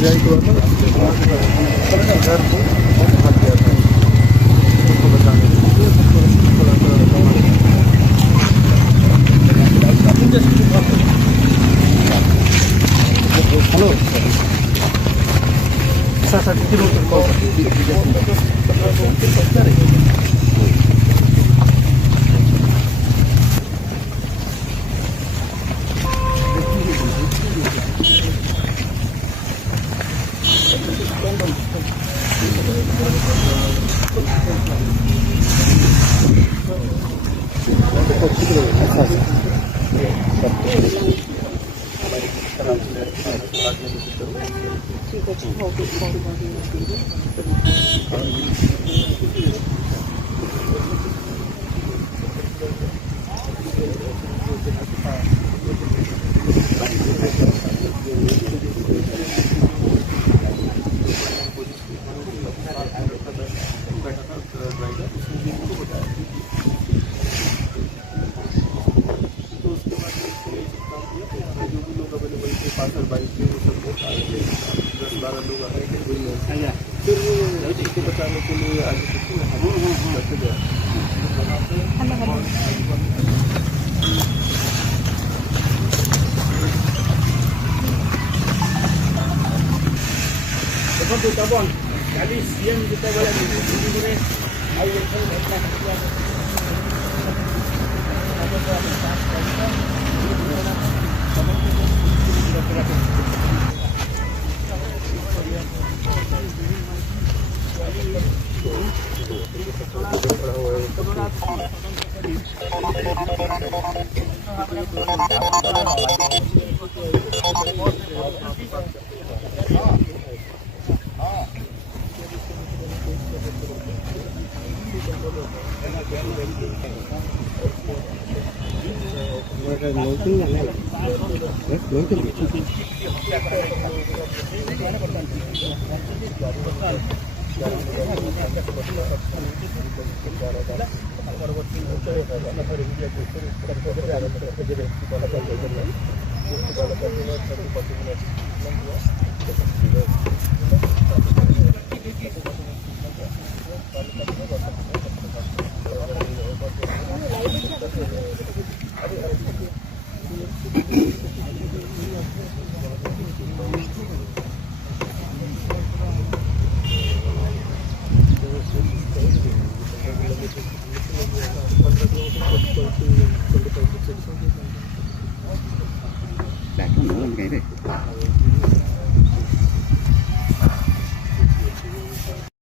जाए तो घर को हाथ दिया था उसको बचाने के लिए हेलो सर पासर बाइक पे वो सब 10-12 लोग आए थे फिर वो उसको बचाने के लिए आगे करते गया देखो तबन खाली सीएम যেতবেলে দিদিগুরে আই এখানে ঘটনা Đạt có nữa một cái đi.